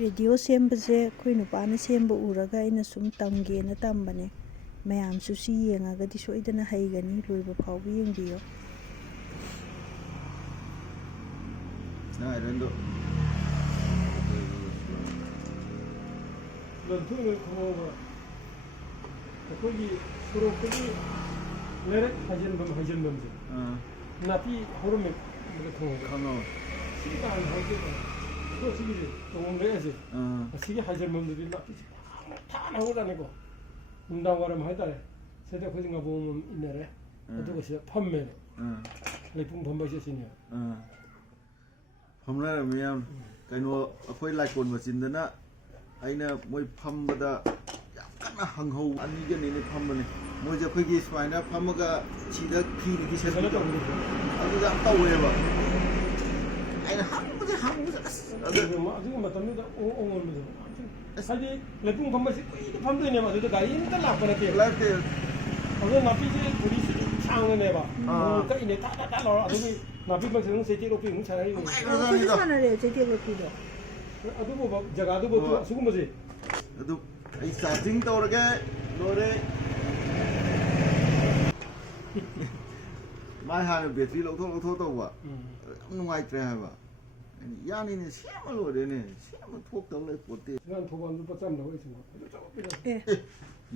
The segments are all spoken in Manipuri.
ꯔꯦꯗꯤꯑꯣ ꯁꯦꯝꯕꯁꯦ ꯑꯩꯈꯣꯏ ꯅꯨꯄꯥꯅ ꯁꯦꯝꯕ ꯎꯔꯒ ꯑꯩꯅ ꯁꯨꯝ ꯇꯝꯒꯦꯅ ꯇꯝꯕꯅꯦ ꯃꯌꯥꯝꯁꯨ ꯁꯤ ꯌꯦꯡꯉꯒꯗꯤ ꯁꯣꯏꯗꯅ ꯍꯩꯒꯅꯤ ꯂꯣꯏꯕ ꯐꯥꯎꯕ ꯌꯦꯡꯕꯤꯌꯣ ꯂꯟꯊꯣꯏꯅ ꯈꯪꯍꯧꯕ ꯑꯩꯈꯣꯏꯒꯤ ꯁꯣꯔꯣꯛꯇꯒꯤ ꯂꯩꯔꯛ ꯍꯩꯖꯤꯟꯐꯝꯁꯦ ꯅꯥꯄꯤ ꯍꯧꯔꯝꯃꯦꯕ ꯈꯪꯍꯧꯕ ꯁꯤꯒꯤ ꯀꯥꯟꯗ ꯍꯧꯖꯤꯛ ꯑꯩꯈꯣꯏ ꯁꯤꯒꯤꯁꯦ ꯇꯣꯡꯉꯝ ꯂꯩꯔꯁꯦ ꯑꯁꯤꯒꯤ ꯍꯩꯖꯤꯟꯐꯝꯗꯨꯗꯤ ꯅꯥꯄꯤꯁꯦ ꯊꯥꯅ ꯍꯧꯔꯖꯥꯠꯅꯤꯀꯣ ꯅꯨꯡꯗꯥꯡ ꯋꯥꯏꯔꯝ ꯍꯥꯏꯇꯥꯔꯦ ꯁꯤꯗ ꯑꯩꯈꯣꯏꯁꯦ ꯉꯥꯕꯣꯝ ꯑꯃ ꯏꯟꯅꯔꯦ ꯑꯗꯨꯒ ꯁꯤꯗ ꯐꯝꯃꯦꯕ ꯂꯩꯄꯨꯡ ꯐꯝꯕꯁꯦ ꯁꯤꯅꯦꯕ ꯐꯝꯅꯔꯝꯃꯤ ꯌꯥꯝ ꯀꯩꯅꯣ ꯑꯩꯈꯣꯏ ꯂꯥꯏꯀꯣꯟ ꯃꯆꯤꯟꯗꯅ ꯑꯩꯅ ꯃꯣꯏ ꯐꯝꯕꯗ ꯌꯥꯝ ꯀꯟꯅ ꯍꯪꯍꯧ ꯑꯅꯤꯒꯅꯤꯅꯦ ꯐꯝꯕꯅꯦ ꯃꯣꯏꯁꯦ ꯑꯩꯈꯣꯏꯒꯤ ꯁꯨꯃꯥꯏꯅ ꯐꯝꯃꯒ ꯁꯤꯗ ꯐꯤꯅꯤ ꯁꯦꯠꯄꯗꯣ ꯑꯗꯨ ꯌꯥꯝ ꯇꯧꯋꯦꯕ ꯑꯩꯅ ꯍꯪꯕꯁꯦ ꯑꯗꯨꯒꯤ ꯃꯇꯝꯗꯨꯗ ꯑꯣꯡꯉꯣꯟꯕꯗꯣ ꯍꯥꯏꯗꯤ ꯂꯩꯄꯨꯡ ꯐꯝꯕꯁꯤ ꯀꯨꯏꯅ ꯐꯝꯗꯣꯏꯅꯦꯕ ꯑꯗꯨꯗ ꯒꯥꯔꯤ ꯑꯃꯇ ꯂꯥꯛꯄ ꯅꯠꯇꯦꯕ ꯑꯗꯨ ꯅꯥꯄꯤꯁꯦ ꯄꯨꯔꯤꯁꯤ ꯁꯥꯡꯅꯅꯦꯕ ꯀꯛꯏꯅꯦ ꯊꯥ ꯂꯥꯎꯔ ꯑꯗꯨꯒꯤ ꯅꯥꯄꯤ ꯃꯔꯛꯇ ꯆꯩꯇꯦꯛ ꯂꯣꯛꯄꯤ ꯑꯃꯨꯛ ꯁꯥꯟꯅꯔꯤꯅꯦ ꯑꯩꯈꯣꯏꯁꯨ ꯁꯥꯟꯅꯔꯦ ꯆꯩꯇꯦꯛ ꯂꯣꯛꯄꯤꯗꯣ ꯑꯗꯨꯕꯨ ꯖꯒꯥꯗꯨꯕꯨ ꯁꯤꯒꯨꯝꯕꯁꯦ ꯑꯗꯨ ꯑꯩ ꯆꯥꯔꯖꯤꯡ ꯇꯧꯔꯒꯦ ꯂꯣꯏꯔꯦ ꯃꯥꯏ ꯍꯥꯟꯅ ꯕꯦꯇ꯭ꯔꯤ ꯂꯧꯊꯣꯛ ꯇꯧꯕ ꯌꯥꯝ ꯅꯨꯡꯉꯥꯏꯇ꯭ꯔꯦ ꯍꯥꯏꯕ ꯌꯥꯅꯤꯅꯦ ꯁꯦꯝꯃ ꯂꯣꯏꯔꯦꯅꯦ ꯁꯦꯝꯃ ꯊꯣꯛꯇꯕ ꯂꯩ ꯄꯣꯠꯇꯦ ꯊꯧꯕꯥꯜ ꯂꯨꯄꯥ ꯆꯥꯝꯗ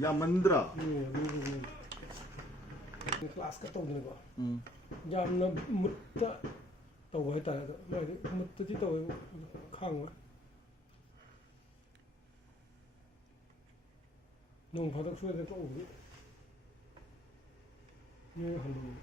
ꯌꯥꯝꯃꯟꯗ꯭ꯔꯥ ꯀ꯭ꯂꯥꯁꯀ ꯇꯧꯗꯅꯀꯣ ꯌꯥꯝꯅ ꯃꯨꯠꯇ ꯇꯧꯕ ꯍꯥꯏꯇꯥꯔꯦ ꯑꯗꯣ ꯃꯣꯏꯗꯤ ꯃꯨꯠꯇꯗꯤ ꯇꯧꯋꯦ ꯈꯥꯡꯉꯣꯏ ꯅꯣꯡ ꯐꯥꯗꯣꯛ ꯁꯣꯏꯗꯅ ꯇꯧꯕꯗꯤ ꯃꯤꯑꯣꯏ ꯍꯟꯗꯣꯛꯏ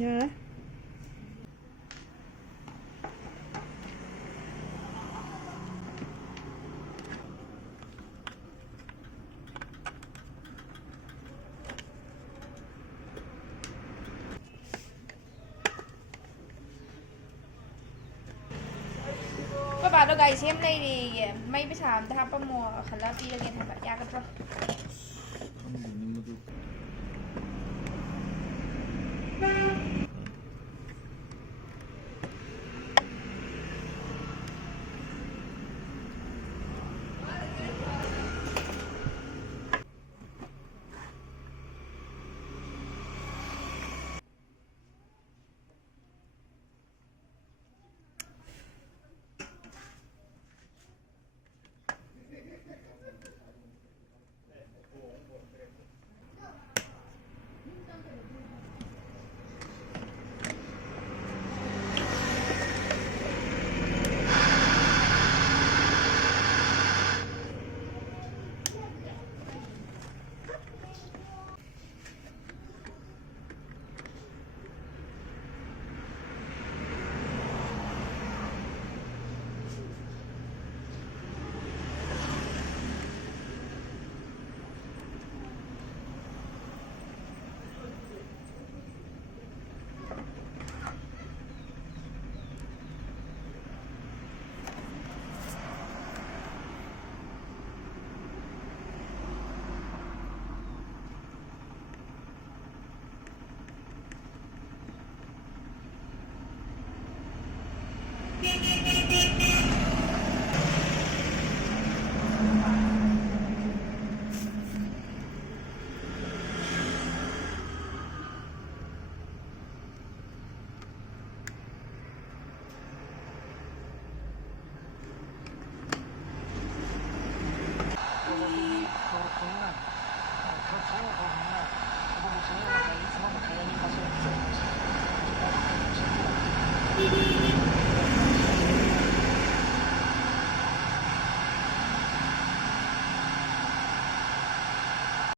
ꯌꯥꯔꯦ ꯕꯕꯥꯗꯣ ꯒꯥꯔꯤ ꯁꯦꯝ ꯂꯩꯔꯦꯌꯦ ꯃꯩ ꯄꯩꯁꯥ ꯑꯝꯇ ꯍꯥꯞꯄꯝꯃꯣ ꯈꯜꯂ ꯄꯤꯔꯒꯦꯅ ꯍꯥꯏꯕ ꯌꯥꯒꯗ꯭ꯔꯣ